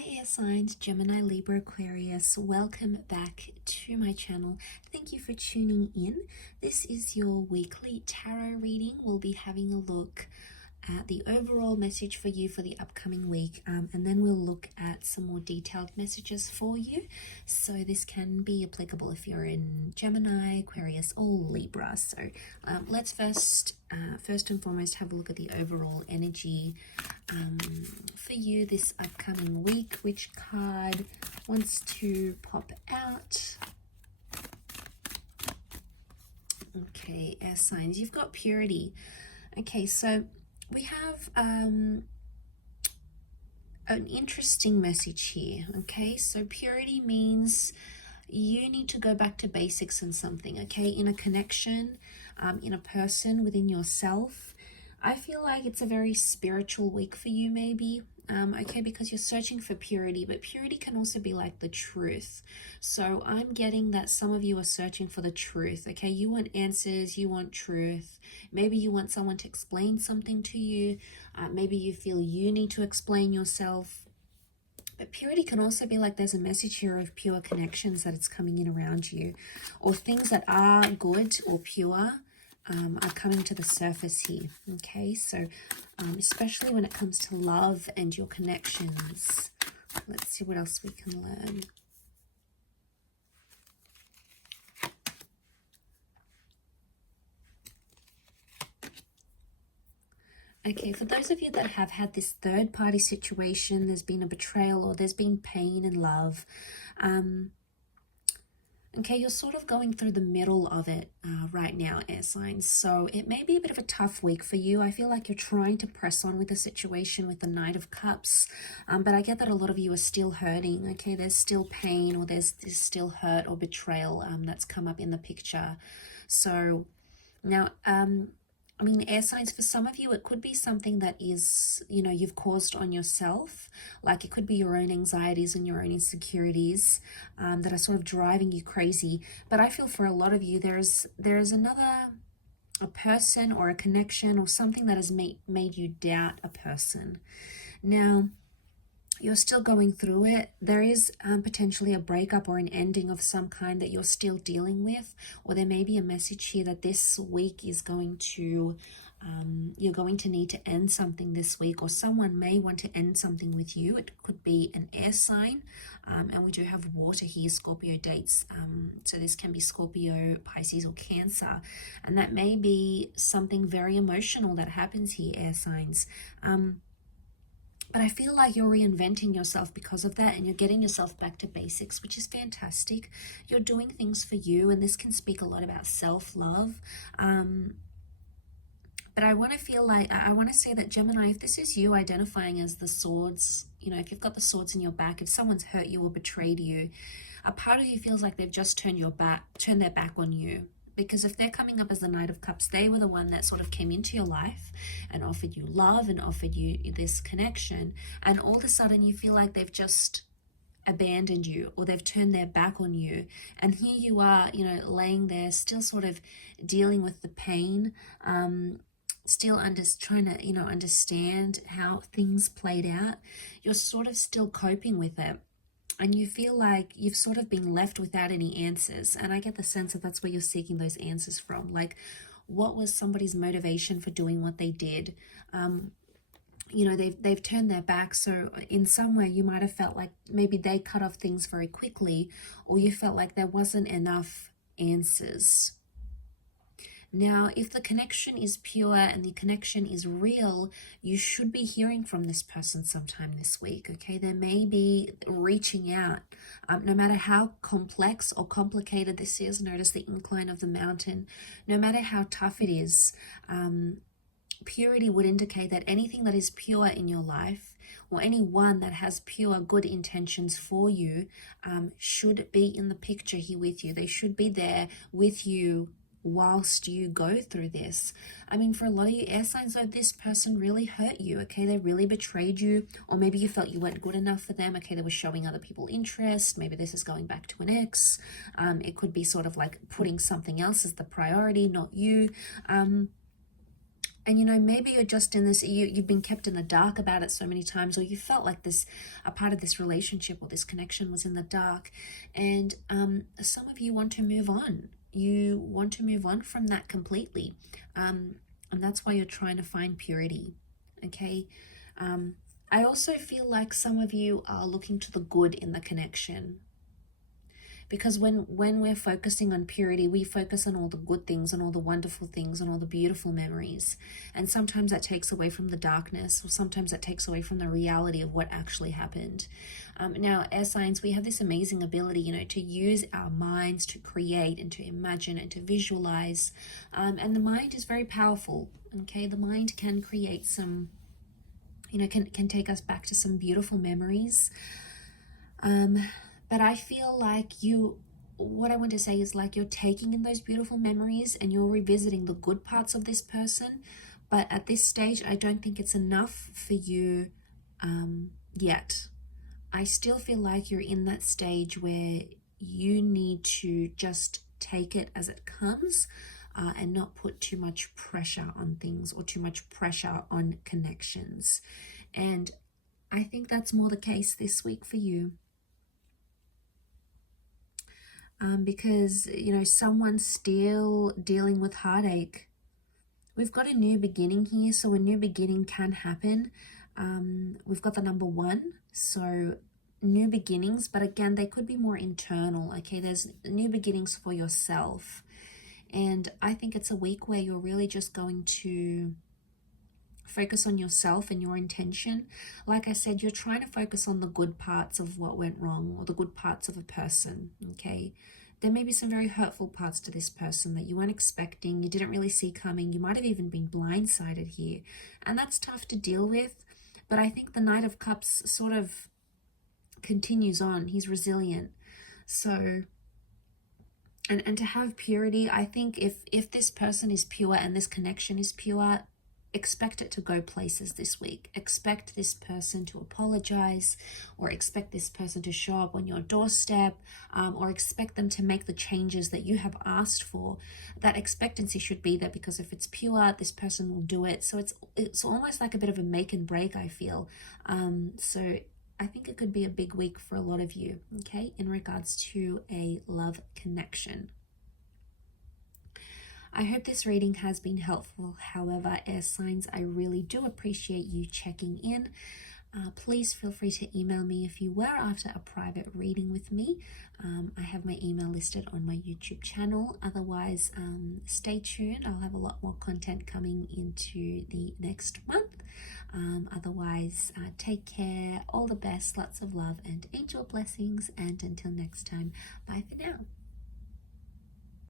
Hi air signs, Gemini, Libra, Aquarius. Welcome back to my channel. Thank you for tuning in. This is your weekly tarot reading. We'll be having a look at the overall message for you for the upcoming week, and then we'll look at some more detailed messages for you. So this can be applicable if you're in Gemini, Aquarius, or Libra. So let's first and foremost have a look at the overall energy for you this upcoming week. Which card wants to pop out? Okay, air signs, you've got purity. Okay, so we have an interesting message here. Okay, so purity means you need to go back to basics in something, okay, in a connection, in a person, within yourself. I feel like it's a very spiritual week for you, maybe. Okay, because you're searching for purity, but purity can also be like the truth. So I'm getting that some of you are searching for the truth. Okay, you want answers, you want truth. Maybe you want someone to explain something to you. Maybe you feel you need to explain yourself. But purity can also be like there's a message here of pure connections that it's coming in around you, or things that are good or pure are coming to the surface here. Okay, so especially when it comes to love and your connections. Let's see what else we can learn. Okay, for those of you that have had this third-party situation, there's been a betrayal or there's been pain in love. Okay, you're sort of going through the middle of it right now, air signs. So it may be a bit of a tough week for you. I feel like you're trying to press on with the situation with the Knight of Cups. But I get that a lot of you are still hurting. Okay, there's still pain, or there's still hurt or betrayal that's come up in the picture. So now, I mean, air signs, for some of you, it could be something that is, you know, you've caused on yourself. Like it could be your own anxieties and your own insecurities that are sort of driving you crazy. But I feel for a lot of you, there's a person or a connection or something that has made you doubt a person. Now, you're still going through it. There is potentially a breakup or an ending of some kind that you're still dealing with, or there may be a message here that this week is going to, you're going to need to end something this week, or someone may want to end something with you. It could be an air sign, and we do have water here, Scorpio dates, so this can be Scorpio, Pisces, or Cancer, and that may be something very emotional that happens here, air signs. But I feel like you're reinventing yourself because of that, and you're getting yourself back to basics, which is fantastic. You're doing things for you, and this can speak a lot about self-love. But I want to feel like, I want to say that Gemini, if this is you identifying as the swords, you know, if you've got the swords in your back, if someone's hurt you or betrayed you, a part of you feels like they've just turned their back on you. Because if they're coming up as the Knight of Cups, they were the one that sort of came into your life and offered you love and offered you this connection. And all of a sudden you feel like they've just abandoned you, or they've turned their back on you. And here you are, you know, laying there still sort of dealing with the pain, still trying to, you know, understand how things played out. You're sort of still coping with it. And you feel like you've sort of been left without any answers. And I get the sense that that's where you're seeking those answers from. Like, what was somebody's motivation for doing what they did? You know, they've turned their back. So in some way you might have felt like maybe they cut off things very quickly, or you felt like there wasn't enough answers. Now, if the connection is pure and the connection is real, you should be hearing from this person sometime this week, okay? They may be reaching out. No matter how complex or complicated this is, notice the incline of the mountain. No matter how tough it is, purity would indicate that anything that is pure in your life, or anyone that has pure good intentions for you, should be in the picture here with you. They should be there with you whilst you go through this. I mean, for a lot of you air signs, though, this person really hurt you, okay? They really betrayed you, or maybe you felt you weren't good enough for them, okay? They were showing other people interest. Maybe this is going back to an ex. It could be sort of like putting something else as the priority, not you. And, you know, maybe you're just in this, you've been kept in the dark about it so many times, or you felt like this, a part of this relationship or this connection was in the dark. And some of you want to move on. You want to move on from that completely. And that's why you're trying to find purity. Okay. I also feel like some of you are looking to the good in the connection. Because when we're focusing on purity, we focus on all the good things, on all the wonderful things, on all the beautiful memories. And sometimes that takes away from the darkness, or sometimes that takes away from the reality of what actually happened. Now, air signs, we have this amazing ability, you know, to use our minds to create and to imagine and to visualize. And the mind is very powerful, okay? The mind can create some, you know, can take us back to some beautiful memories. But I feel like what I want to say is like you're taking in those beautiful memories and you're revisiting the good parts of this person. But at this stage, I don't think it's enough for you yet. I still feel like you're in that stage where you need to just take it as it comes and not put too much pressure on things or too much pressure on connections. And I think that's more the case this week for you. Because, you know, someone's still dealing with heartache. We've got a new beginning here, so a new beginning can happen. We've got the number 1, so new beginnings, but again, they could be more internal, okay? There's new beginnings for yourself. And I think it's a week where you're really just going to focus on yourself and your intention. Like I said, you're trying to focus on the good parts of what went wrong or the good parts of a person, okay? There may be some very hurtful parts to this person that you weren't expecting, you didn't really see coming, you might have even been blindsided here. And that's tough to deal with, but I think the Knight of Cups sort of continues on. He's resilient. So, and to have purity, I think if this person is pure and this connection is pure, expect it to go places this week. Expect this person to apologize, or expect this person to show up on your doorstep, or expect them to make the changes that you have asked for. That expectancy should be there, because if it's pure, this person will do it. So it's almost like a bit of a make and break, I feel. So I think it could be a big week for a lot of you, okay, in regards to a love connection. I hope this reading has been helpful. However, air signs, I really do appreciate you checking in. Please feel free to email me if you were after a private reading with me. I have my email listed on my YouTube channel. Otherwise, stay tuned. I'll have a lot more content coming into the next month. Otherwise, take care. All the best. Lots of love and angel blessings. And until next time, bye for now.